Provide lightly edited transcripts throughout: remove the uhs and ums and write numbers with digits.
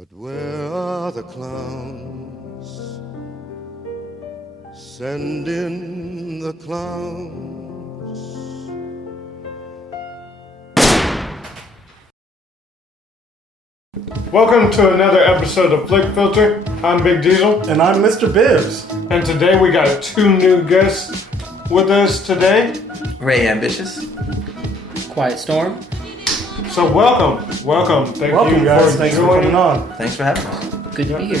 But where are the clowns? Send in the clowns. Welcome to another episode of Flick Filter. I'm Big Diesel. And I'm Mr. Bibbs. And today we got two new guests with us today. Ray Ambitious. Quiet Storm. So welcome. Thank you guys. for Thanks for joining. coming on. Thanks for having us. Good to be here.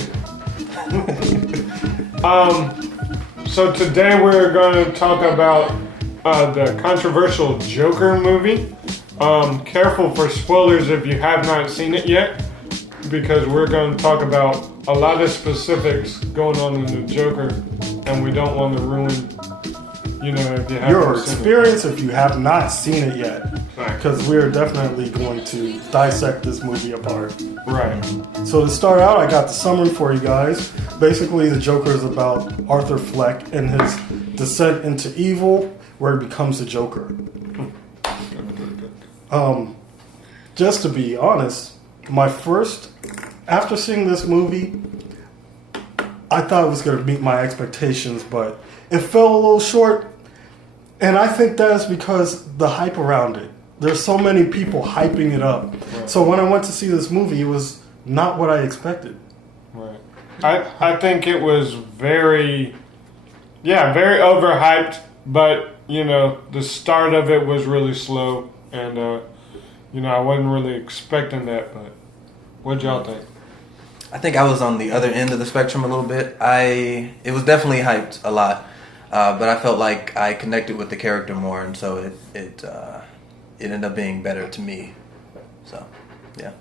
So today we're going to talk about the controversial Joker movie. Careful for spoilers if you have not seen it yet, because we're going to talk about a lot of specifics going on in the Joker, and we don't want to ruin, if you haven't Your seen experience if you have not seen it yet. Right. Because we're definitely going to dissect this movie apart. Right. So to start out, I got the summary for you guys. Basically, the Joker is about Arthur Fleck and his descent into evil, where he becomes the Joker. Just to be honest, after seeing this movie, I thought it was going to meet my expectations, but it fell a little short. And I think that's because the hype around it. There's so many people hyping it up. Right. So when I went to see this movie, it was not what I expected. Right. I think it was very overhyped, but, the start of it was really slow. And, I wasn't really expecting that, but what'd y'all think? I think I was on the other end of the spectrum a little bit. It was definitely hyped a lot, but I felt like I connected with the character more, and so it ended up being better to me. So, yeah.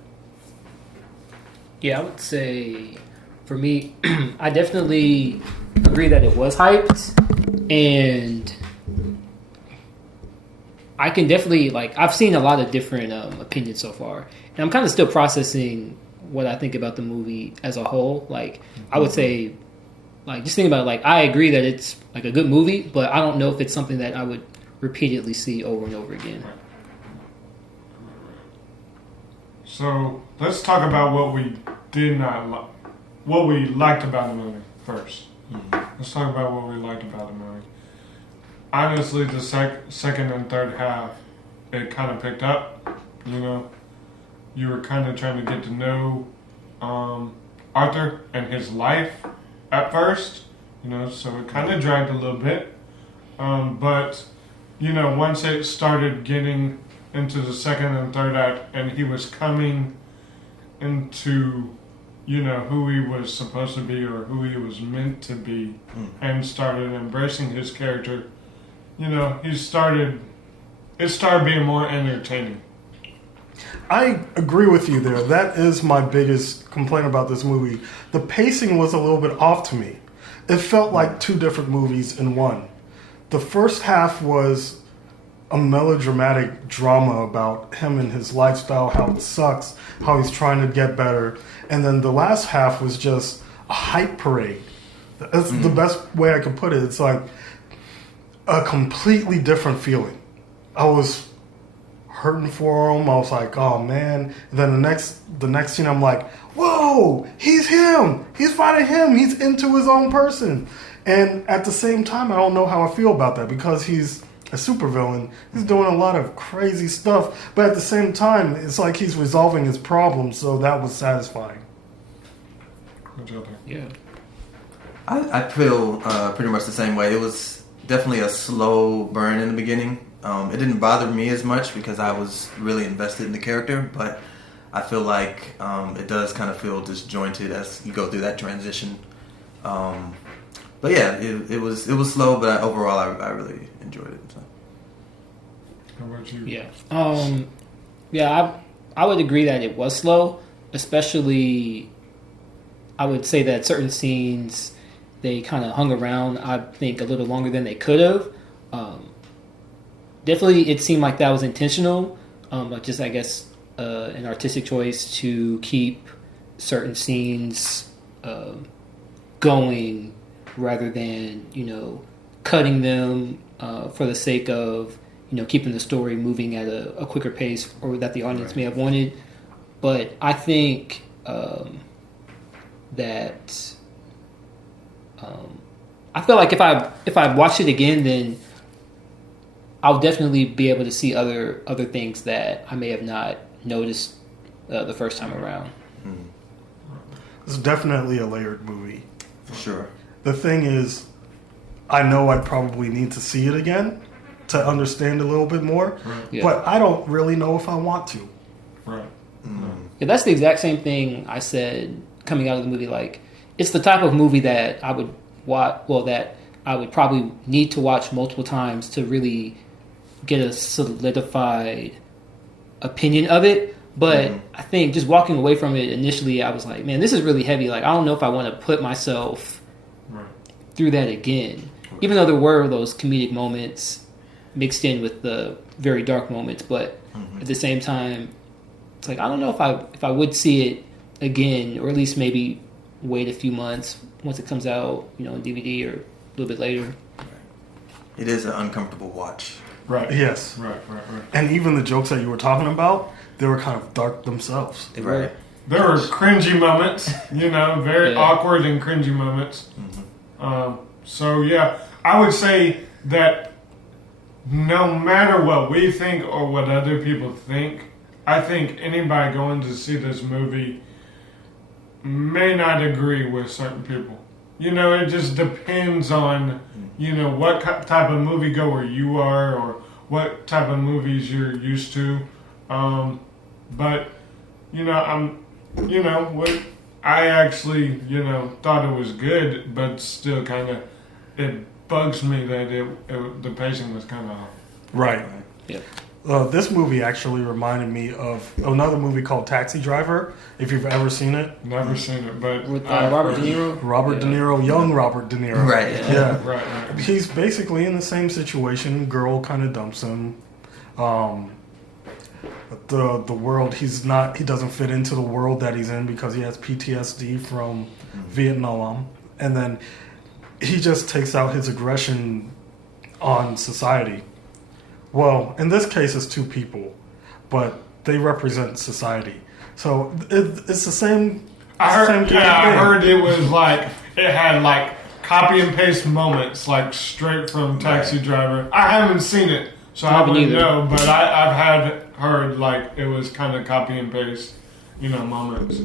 Yeah, I would say for me, I definitely agree that it was hyped, and I can definitely, I've seen a lot of different opinions so far, and I'm kind of still processing what I think about the movie as a whole. I would say, just thinking about it, I agree that it's, a good movie, but I don't know if it's something that I would repeatedly see over and over again. So let's talk about what we what we liked about the movie first. Let's talk about what we liked about the movie. Honestly, the second and third half, it kind of picked up. You were kind of trying to get to know Arthur and his life at first, so it kind of dragged a little bit. But, once it started getting into the second and third act, and he was coming into, who he was supposed to be or who he was meant to be, and started embracing his character, it started being more entertaining. I agree with you there. That is my biggest complaint about this movie. The pacing was a little bit off to me. It felt like two different movies in one. The first half was a melodramatic drama about him and his lifestyle, how it sucks, how he's trying to get better. And then the last half was just a hype parade. That's the best way I could put it. It's like a completely different feeling. I was hurting for him. I was like, oh man. And then the next scene, I'm like, whoa, he's him. He's fighting him. He's into his own person. And at the same time, I don't know how I feel about that, because he's a supervillain. He's doing a lot of crazy stuff, but at the same time, it's like he's resolving his problems. So that was satisfying. What'd y'all think? Yeah. I feel pretty much the same way. It was definitely a slow burn in the beginning. It didn't bother me as much because I was really invested in the character, but I feel like it does kind of feel disjointed as you go through that transition. But yeah, it was slow, but overall I really enjoyed it. So. How about you? Yeah. I would agree that it was slow, especially I would say that certain scenes they kind of hung around, I think, a little longer than they could have. Definitely, it seemed like that was intentional, just, I guess, an artistic choice to keep certain scenes going rather than, cutting them for the sake of, keeping the story moving at a quicker pace, or that the audience may have wanted. But I think that I feel like if I watch it again, then I'll definitely be able to see other things that I may have not noticed the first time around. It's definitely a layered movie. For sure. The thing is, I know I'd probably need to see it again to understand a little bit more, Yeah. but I don't really know if I want to. Right. Yeah, that's the exact same thing I said coming out of the movie. Like, it's the type of movie that I would watch. Well, that I would probably need to watch multiple times to really get a solidified opinion of it. But I think just walking away from it initially, I was like, man, this is really heavy. Like, I don't know if I want to put myself through that again. Even though there were those comedic moments mixed in with the very dark moments, but at the same time, it's like I don't know if I would see it again, or at least maybe wait a few months once it comes out, on DVD or a little bit later. It is an uncomfortable watch. Right. Yes. Right. And even the jokes that you were talking about, they were kind of dark themselves. They were. There were cringy moments, very awkward and cringy moments. So yeah, I would say that no matter what we think or what other people think, I think anybody going to see this movie may not agree with certain people. It just depends on, what type of moviegoer you are or what type of movies you're used to. But, I actually, thought it was good, but still kind of, it bugs me that the pacing was kind of off. Right. Yeah. This movie actually reminded me of another movie called Taxi Driver, if you've ever seen it. Never seen it, but With Robert De Niro? Robert De Niro, young Robert De Niro. Right. Yeah. Right. He's basically in the same situation. Girl kind of dumps him. The world he doesn't fit into the world that he's in because he has PTSD from Vietnam, and then he just takes out his aggression on society. Well, in this case, it's two people, but they represent society. So it's the same. I same heard. kind Yeah, of I thing. heard it was like it had like copy and paste moments, like straight from Taxi Driver. I haven't seen it, so I haven't wouldn't either. know. But I've heard like it was kind of copy and paste, moments.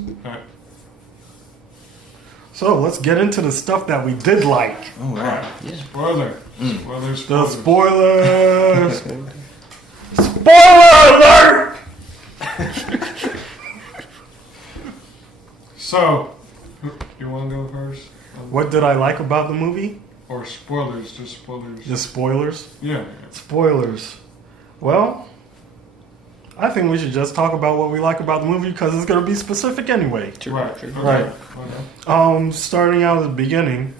So let's get into the stuff that we did like. Oh, right. Yeah. Spoiler. The spoilers. Spoiler alert! So, you want to go first? What did I like about the movie? Or spoilers? Just spoilers. The spoilers. Yeah. Spoilers. Well, I think we should just talk about what we like about the movie because it's going to be specific anyway. Right. Okay. Right. Okay. Starting out at the beginning.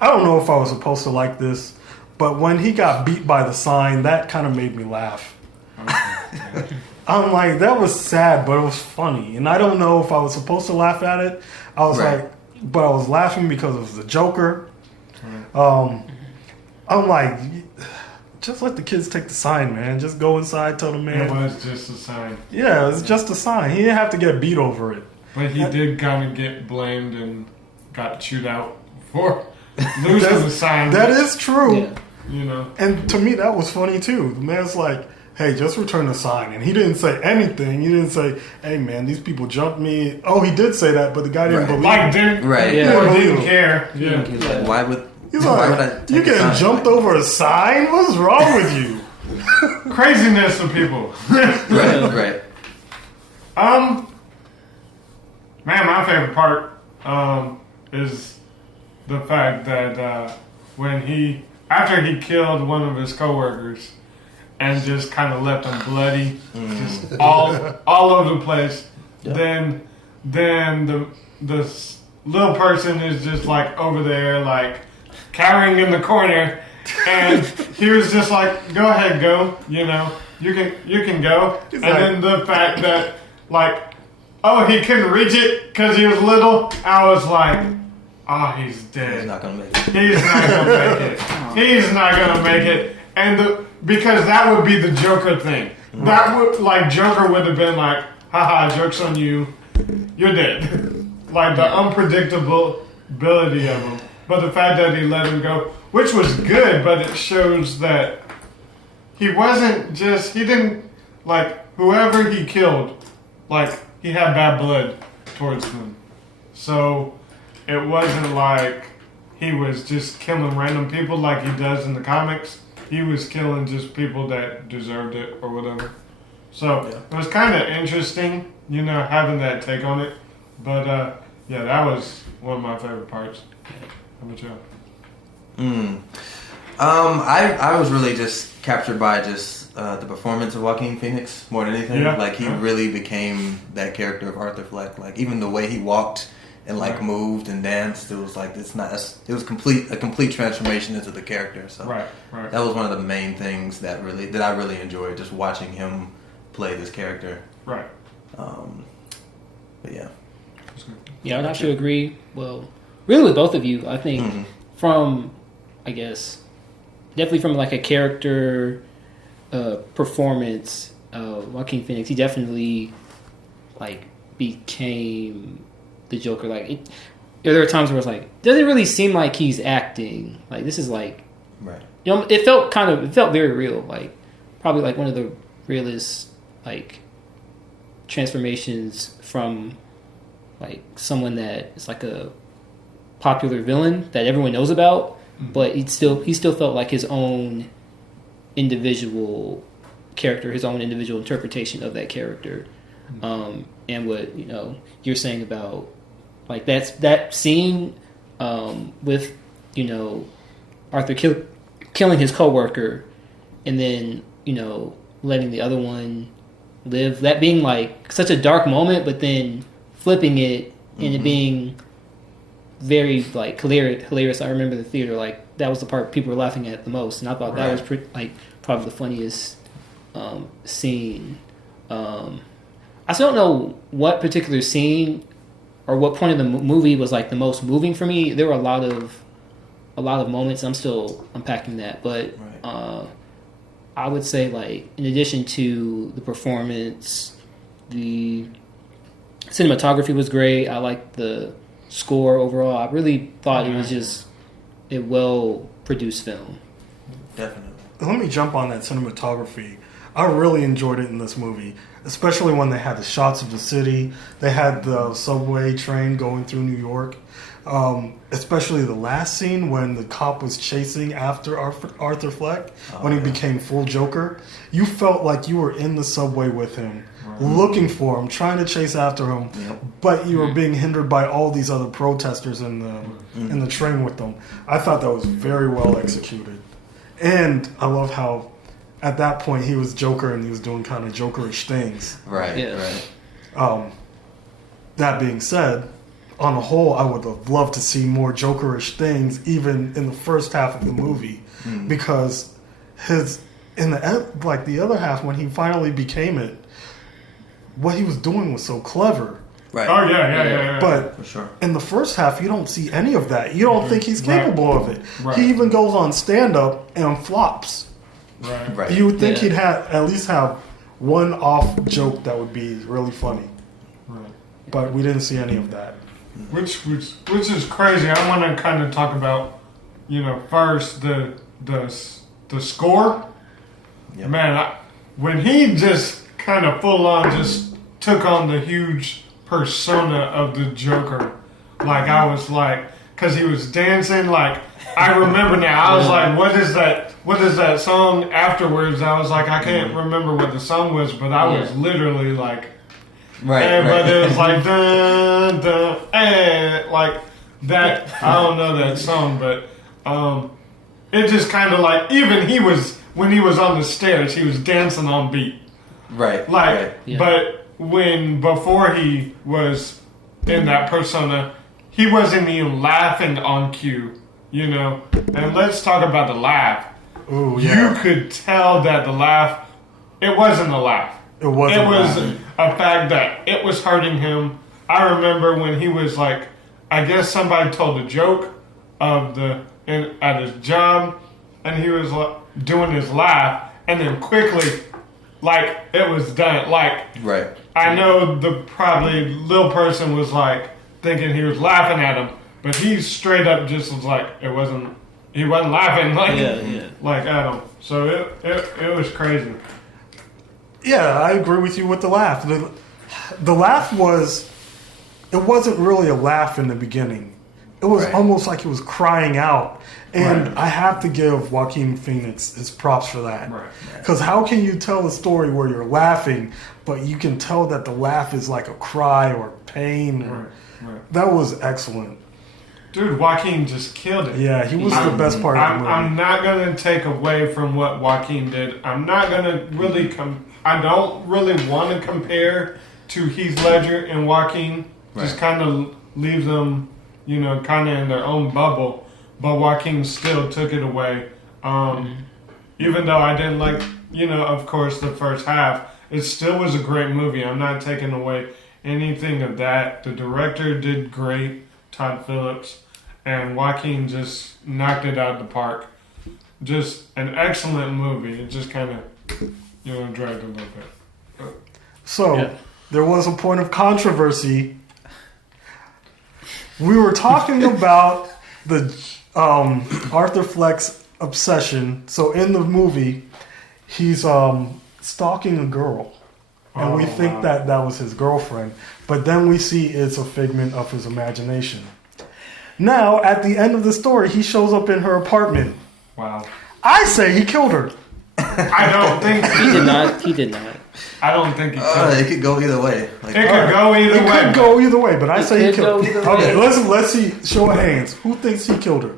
I don't know if I was supposed to like this, but when he got beat by the sign, that kind of made me laugh. I'm like, that was sad, but it was funny. And I don't know if I was supposed to laugh at it. I was Right. but I was laughing because it was the Joker. I'm like, just let the kids take the sign, man. Just go inside, tell the man. It was just a sign. Yeah, it's just a sign. He didn't have to get beat over it. But he did kind of get blamed and got chewed out for losing the sign. That is true. Yeah. And to me, that was funny too. The man's like, hey, just return the sign. And he didn't say anything. He didn't say, hey, man, these people jumped me. Oh, he did say that, but the guy didn't Right. believe Like, him. didn't, Right. Yeah. or didn't care. Yeah. Like, why would He's why would I like, take you a getting sign? jumped over a sign? What's wrong with you? Craziness of people. Right. Man, my favorite part is the fact that when after he killed one of his coworkers and just kind of left him bloody, just all over the place, then the little person is just like over there, like cowering in the corner, and he was just like, "Go ahead, go. You can go." And then the fact that oh, he couldn't reach it because he was little. I was like, oh, he's dead. He's not gonna make it. He's not gonna make it. He's not gonna make it. And because that would be the Joker thing. That would, like, Joker would have been like, haha, joke's on you, you're dead. Like, the unpredictability of him. But the fact that he let him go, which was good, but it shows that he wasn't just, he didn't, like, whoever he killed, like, he had bad blood towards them. So it wasn't like he was just killing random people like he does in the comics. He was killing just people that deserved it or whatever. So it was kind of interesting, you know, having that take on it. But yeah, that was one of my favorite parts. How about you? I was really just captured by just the performance of Joaquin Phoenix more than anything. Yeah. Like he really became that character of Arthur Fleck. Like even the way he walked and like moved and danced, it was like it was a complete transformation into the character. So Right. that was one of the main things that I really enjoyed, just watching him play this character. Right. But yeah. Yeah, I would actually agree. Well, really with both of you, I think from, I guess, definitely from like a character performance, Joaquin Phoenix, he definitely like became the Joker. Like, there are times where it's like, doesn't really seem like he's acting. Like, this is like, Right. you know, it felt very real. Like, probably like one of the realest like transformations from like someone that is like a popular villain that everyone knows about, but he still felt like his own individual character, his own individual interpretation of that character. And what, you know, you're saying about like that scene with, you know, Arthur killing his coworker and then, you know, letting the other one live, that being like such a dark moment, but then flipping it and it being very like hilarious. I remember the theater, like that was the part people were laughing at the most, and I thought that was probably the funniest scene. I still don't know what particular scene or what point of the movie was like the most moving for me. There were a lot of moments. I'm still unpacking that, but I would say, like, in addition to the performance, the cinematography was great. I liked the score overall. I really thought it was just a well-produced film. Definitely. Let me jump on that cinematography. I really enjoyed it in this movie, especially when they had the shots of the city. They had the subway train going through New York. Especially the last scene when the cop was chasing after Arthur Fleck when he became full Joker. You felt like you were in the subway with him, looking for him, trying to chase after him, but you were being hindered by all these other protesters in the train with them. I thought that was very well executed. And I love how at that point he was Joker and he was doing kind of Jokerish things. Right. Yeah. Right. That being said, on the whole, I would have loved to see more Jokerish things, even in the first half of the movie, because the other half, when he finally became it, what he was doing was so clever. Right. Oh yeah. But for sure. in the first half, you don't see any of that. You don't think he's capable of it. Right. He even goes on stand-up and flops. Right. You would think he'd at least have one off joke that would be really funny. Right. But we didn't see any of that. Which is crazy. I want to kind of talk about, you know, first the score. Yep. Man, when he just kind of full on just took on the huge persona of the Joker, like I was like, because he was dancing, like I remember now. I was like, what is that? What is that song afterwards? I was like, I can't remember what the song was, but I was literally like. But it was like dun dun and like that. I don't know that song, but it just kind of like even when he was on the stairs, he was dancing on beat. Right. Like, but before he was in that persona, he wasn't even laughing on cue, you know. And let's talk about the laugh. Ooh, yeah. You could tell that the laugh, it wasn't a laugh. It wasn't. It was a fact that it was hurting him. I remember when he was like, I guess somebody told a joke at his job, and he was like, doing his laugh, and then quickly like it was done. Like Right. I know the probably little person was like thinking he was laughing at him, but he straight up just was like he wasn't laughing like like at him. So it was crazy. Yeah, I agree with you with the laugh. The laugh it wasn't really a laugh in the beginning. It was almost like he was crying out. And I have to give Joaquin Phoenix his props for that. Because how can you tell a story where you're laughing, but you can tell that the laugh is like a cry or pain? That was excellent. Dude, Joaquin just killed it. Yeah, he was the best part of the movie. I'm not going to take away from what Joaquin did. I'm not going to really I don't really want to compare to Heath Ledger and Joaquin. Just kind of leave them, kind of in their own bubble. But Joaquin still took it away. Even though I didn't like, of course, the first half, it still was a great movie. I'm not taking away anything of that. The director did great, Todd Phillips, and Joaquin just knocked it out of the park. Just an excellent movie. It just kind of, dragged a little bit. So, there was a point of controversy. We were talking about the Arthur Fleck's obsession. So in the movie, he's stalking a girl, and we think that was his girlfriend. But then we see it's a figment of his imagination. Now, at the end of the story, he shows up in her apartment. Wow. I say he killed her. I don't think he did not. He did not. I don't think he could. It could go either way. Like, it could go either way. It could go either way, but I say he killed her. Okay, way. let's see. Show of hands. Who thinks he killed her?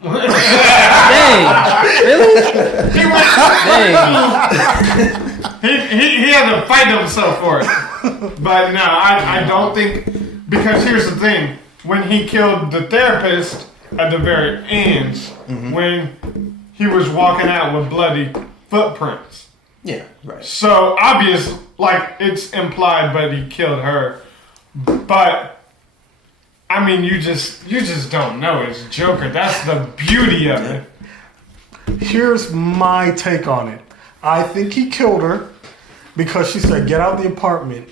Dang! Really? Dang! He had to fight himself for it. But no, I don't think, because here's the thing: when he killed the therapist at the very end, when he was walking out with bloody footprints. Yeah, right. So obvious, like it's implied, but he killed her. But I mean, you just don't know it's Joker. That's the beauty of it. Here's my take on it. I think he killed her because she said, "Get out the apartment."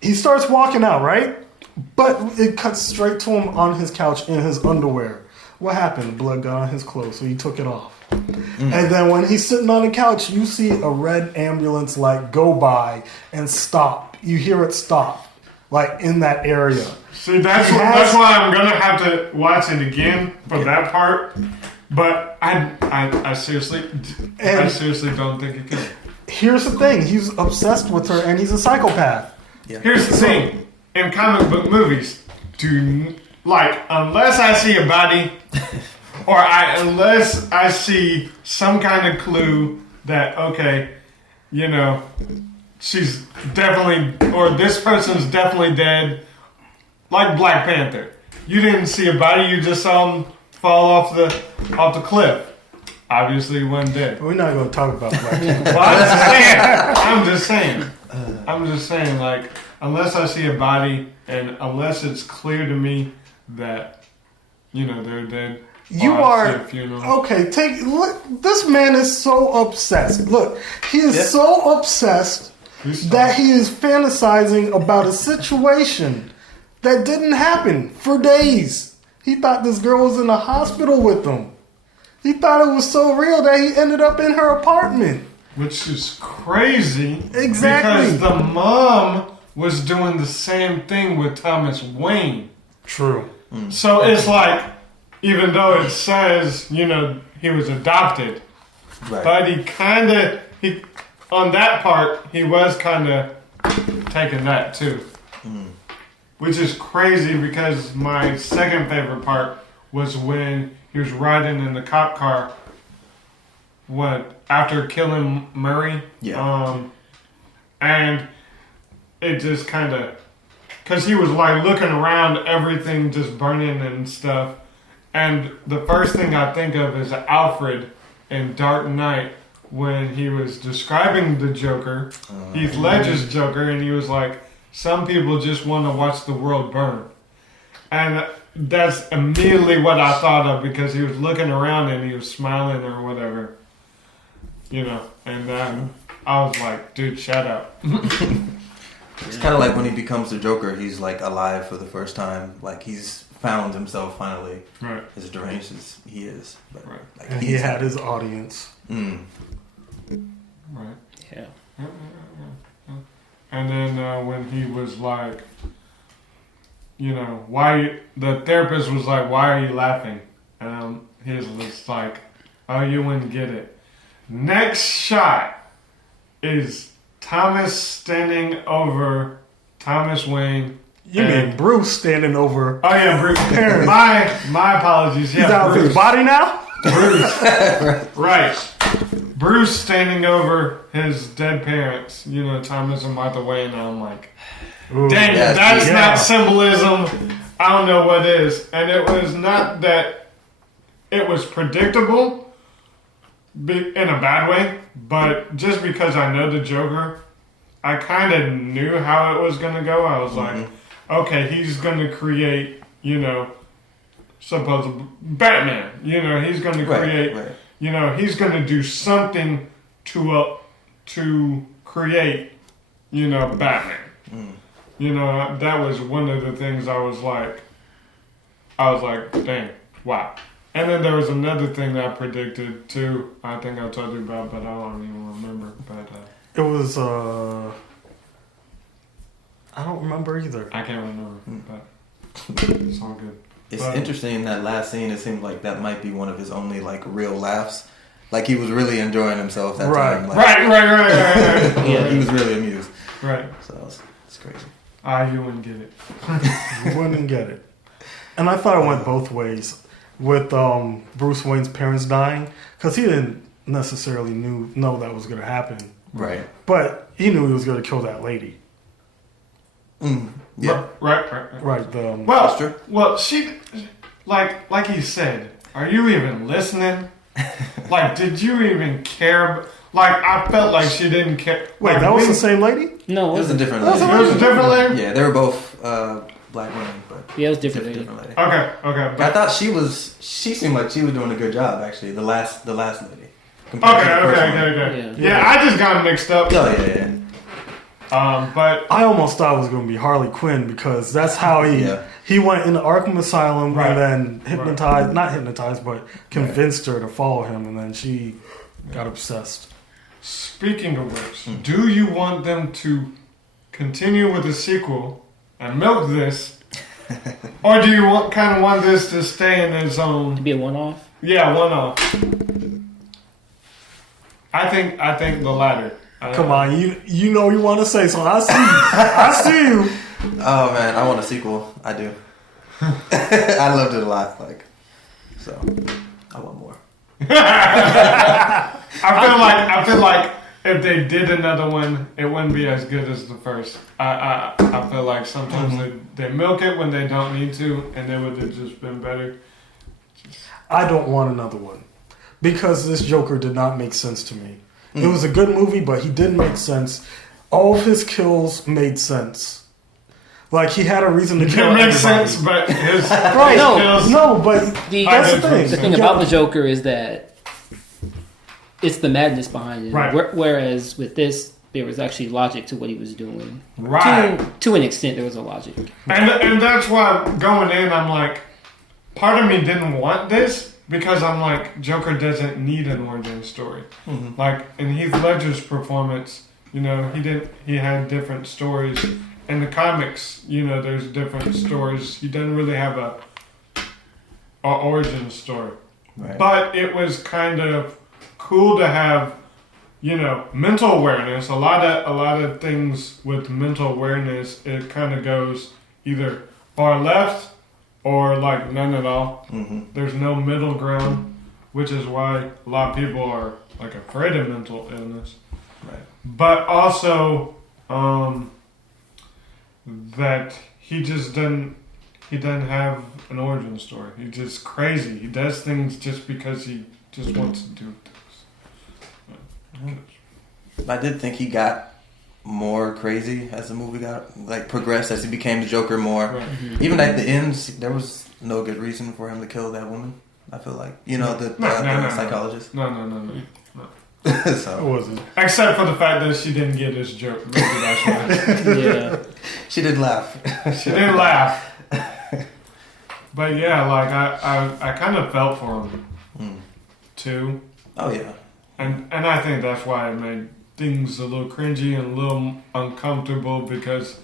He starts walking out, right? But it cuts straight to him on his couch in his underwear. What happened? Blood got on his clothes, so he took it off. And then when he's sitting on the couch, you see a red ambulance go by and stop. You hear it stop, in that area. See, that's why I'm gonna have to watch it again for that part. But I seriously don't think he could. Here's the thing: he's obsessed with her, and he's a psychopath. Yeah. Here's the thing: in comic book movies, unless I see a body, or unless I see some kind of clue that she's definitely, or this person's definitely dead, like Black Panther. You didn't see a body; you just saw him fall off the cliff. Obviously, he wasn't dead. We're not going to talk about Black Panther. Well, I'm just saying, unless I see a body and unless it's clear to me that, they're dead. You are okay. Look, this man is so obsessed. Look, he is so obsessed that he is fantasizing about a situation that didn't happen for days. He thought this girl was in the hospital with him. He thought it was so real that he ended up in her apartment. Which is crazy. Exactly. Because the mom was doing the same thing with Thomas Wayne. True. So it's like, even though it says, he was adopted, but he on that part, he was kind of taking that too. Which is crazy because my second favorite part was when he was riding in the cop car after killing Murray. Yeah. And it just kind of, because he was looking around, everything just burning and stuff. And the first thing I think of is Alfred in Dark Knight when he was describing the Joker, Heath Ledger's Joker, and he was like, some people just want to watch the world burn. And that's immediately what I thought of because he was looking around and he was smiling or whatever. you know, and then I was like, dude, shut up. It's kind of like when he becomes the Joker, he's like alive for the first time. Like he's found himself finally, right? As deranged as he is, but right. Like and he had his audience. Right. Yeah. And then when he was like, you know, why the therapist was like, why are you laughing? And he was just like, oh, you wouldn't get it. Next shot is Thomas standing over Thomas Wayne. You mean Bruce standing over? Oh yeah, Bruce. my apologies. Yeah, he's out of his body now. Bruce. Right. Bruce standing over his dead parents. You know, Thomas and Martha Wayne. And I'm like, Ooh, dang, that's not symbolism. I don't know what is. And it was not that it was predictable in a bad way, but just because I know the Joker, I kind of knew how it was going to go. I was like, okay, he's going to create, you know, supposedly Batman. You know, he's going to create, you know, he's going to do something to create, you know, Batman. You know, that was one of the things I was like, dang, wow. And then there was another thing that I predicted too. I think I told you about, but I don't even remember. But it was I don't remember either. I can't remember, but it's all good. It's interesting in that last scene. It seemed like that might be one of his only like real laughs. Like he was really enjoying himself that time. Like, right. Yeah, he was really amused. Right. So it's crazy. You wouldn't get it. You wouldn't get it. And I thought it went both ways with Bruce Wayne's parents dying, because he didn't necessarily know that was going to happen. Right. But he knew he was going to kill that lady. Yeah. Right. That's true. Well, she, like he said, are you even listening? Like, did you even care? Like, I felt like she didn't care. Wait, like, that was the same lady? No, it was a different lady. It was a different lady? Yeah, they were both black women, but yeah, it was different lady. Okay. But I thought she seemed like she was doing a good job, actually. The last lady. Okay. Yeah, I just got mixed up. Oh yeah. But I almost thought it was going to be Harley Quinn, because that's how he went into Arkham Asylum and then not hypnotized, but convinced her to follow him, and then she got obsessed. Speaking of which, do you want them to continue with the sequel and milk this, or do you want this to stay in its own? To be a one-off? Yeah, one-off. I think the latter. Come on, you know you want to say so. I see you. I see you. Oh man, I want a sequel. I do. I loved it a lot. Like, so I want more. I feel like if they did another one, it wouldn't be as good as the first. I feel like sometimes they milk it when they don't need to, and they would have just been better. I don't want another one, because this Joker did not make sense to me. It was a good movie, but he didn't make sense. All of his kills made sense. Like, he had a reason to kill everybody. It makes sense, but his kills... No, but that's the thing. The thing about the Joker is that it's the madness behind it. Right. Whereas with this, there was actually logic to what he was doing. Right. To an extent, there was a logic. And that's why going in, I'm like, part of me didn't want this, because I'm like, Joker doesn't need an origin story. Like, in Heath Ledger's performance, you know, he had different stories. In the comics, you know, there's different stories. He doesn't really have a origin story. Right. But it was kind of cool to have, you know, mental awareness. A lot of things with mental awareness, it kind of goes either far left or like none at all. There's no middle ground, which is why a lot of people are like afraid of mental illness. Right. But also that he doesn't have an origin story. He's just crazy. He does things just because he just wants to do things. I did think he got more crazy as the movie progressed, as he became the Joker more. Right. Even at the end, there was no good reason for him to kill that woman. I feel like, you know, the psychologist. No. It So wasn't. Except for the fact that she didn't get his joke. Maybe that's why. Yeah. she didn't laugh. She didn't laugh. But yeah, like I kind of felt for him too, Oh yeah. and I think that's why it made things a little cringy and a little uncomfortable because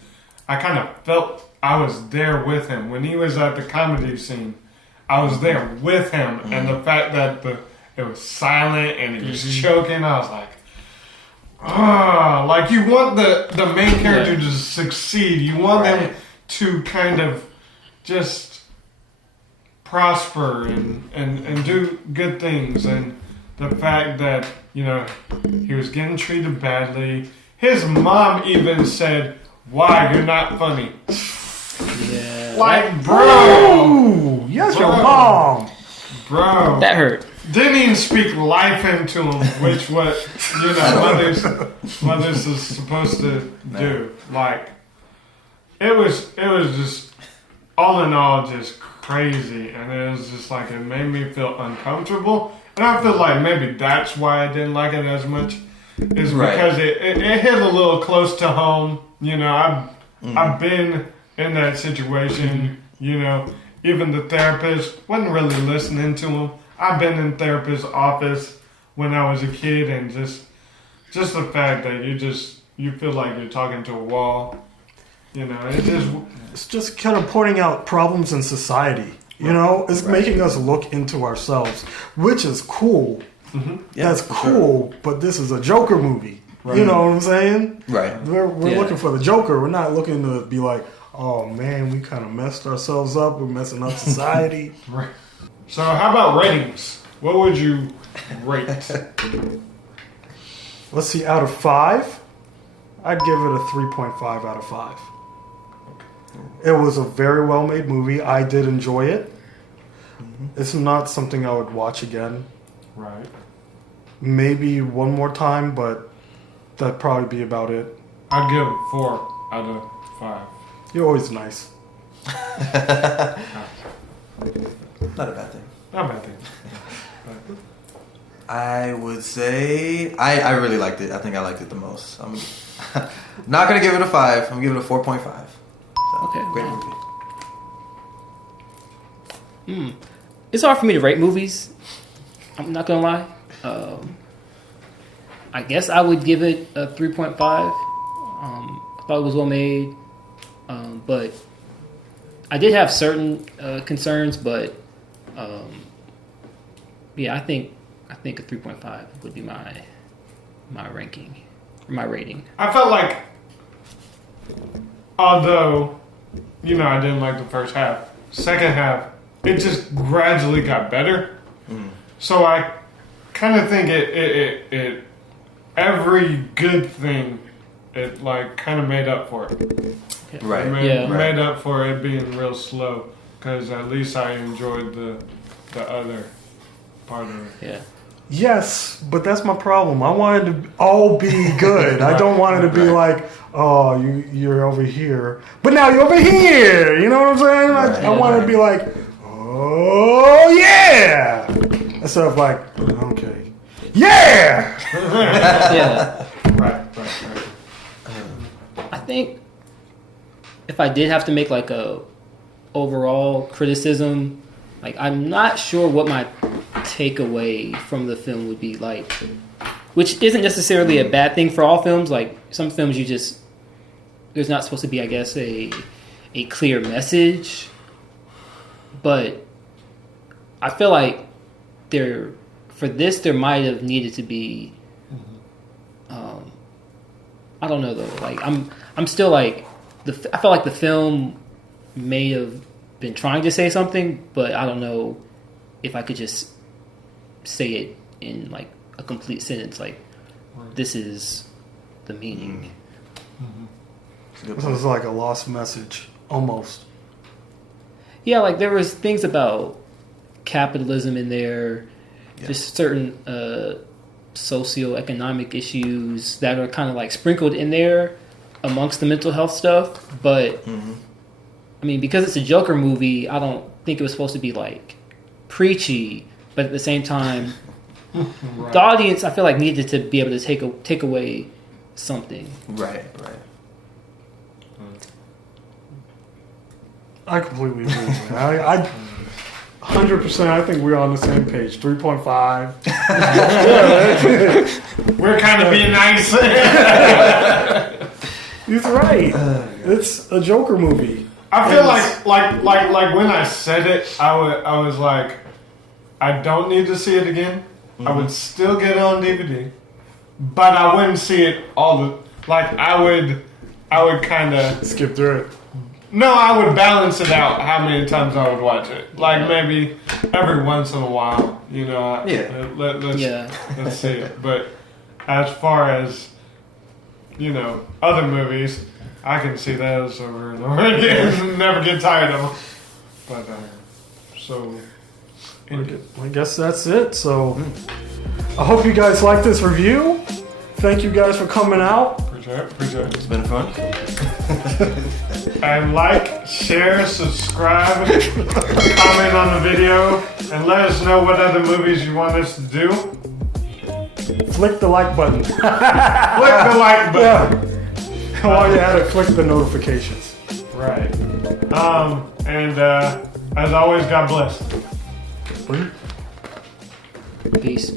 I kind of felt I was there with him when he was at the comedy scene. I was there with him, and the fact that it was silent and he was choking, I was like, ah, like you want the main character to succeed. You want them to kind of just prosper and do good things. And the fact that, you know, he was getting treated badly. His mom even said, "Why, you're not funny." Yeah. Like, bro. Ooh, yes, your mom. Bro. That hurt. Didn't even speak life into him, which what, you know, mothers is supposed to do. Like, it was just, all in all, just crazy. And it was just like, it made me feel uncomfortable. And I feel like maybe that's why I didn't like it as much. Is because it hit a little close to home. You know, I've been in that situation. You know, even the therapist wasn't really listening to him. I've been in therapist's office when I was a kid, and just the fact that you feel like you're talking to a wall. You know, It's just kind of pointing out problems in society. You know, it's making us look into ourselves, which is cool. Mm-hmm. Yeah, that's cool, but this is a Joker movie. Right. You know what I'm saying? Right. We're looking for the Joker. We're not looking to be like, oh man, we kind of messed ourselves up. We're messing up society. Right. So how about ratings? What would you rate? Let's see, out of 5, I'd give it a 3.5 out of 5. It was a very well-made movie. I did enjoy it. It's not something I would watch again. Right. Maybe one more time, but that'd probably be about it. I'd give it 4 out of 5. You're always nice. Not a bad thing. Not a bad thing. I would say I really liked it. I think I liked it the most. I'm not gonna give it a 5. I'm gonna give it a 4.5. So, Okay. Great movie. It's hard for me to rate movies. I'm not gonna lie. I guess I would give it a 3.5. I thought it was well made, but I did have certain concerns. But yeah, I think a 3.5 would be my ranking, or my rating. I felt like, although, you know, I didn't like the first half, second half, it just gradually got better. So I kind of think it every good thing, it like kind of made up for it. Okay. Right. Made up for it being real slow, because at least I enjoyed the other part of it. Yeah. Yes, but that's my problem. I want it to all be good. I don't want it to be like, oh, you're over here, but now you're over here. You know what I'm saying? I want it to be like, oh yeah, instead of like, okay, yeah. Yeah. Right. I think if I did have to make like a overall criticism, like I'm not sure what my takeaway from the film would be like, which isn't necessarily a bad thing for all films. Like some films, there's not supposed to be, I guess, a clear message, but I feel like there might have needed to be. I don't know though. Like I'm still like I felt like the film may have been trying to say something, but I don't know if I could just say it in like a complete sentence. Like this is the meaning. This was like a lost message, almost. Yeah, like there was things about capitalism in there, just certain socioeconomic issues that are kind of like sprinkled in there amongst the mental health stuff. But I mean, because it's a Joker movie, I don't think it was supposed to be like preachy, but at the same time, the audience, I feel like, needed to be able to take away something. Right. I completely agree. I 100%. I think we're on the same page. 3.5. We're kind of being nice. He's right. It's a Joker movie. I feel like when I said it, I was like, I don't need to see it again. I would still get it on DVD, but I wouldn't see it I would kind of Skip through it. No, I would balance it out how many times I would watch it. Like maybe every once in a while, you know. Let's see it. But as far as, you know, other movies, I can see those over and over again and never get tired of them. But, I guess that's it. So I hope you guys like this review. Thank you guys for coming out. Appreciate it. It's been fun. And like, share, subscribe, comment on the video, and let us know what other movies you want us to do. Flick the like button. Click the like button. Yeah. While you're at it, flick the notifications. Right. And as always, God bless. Peace.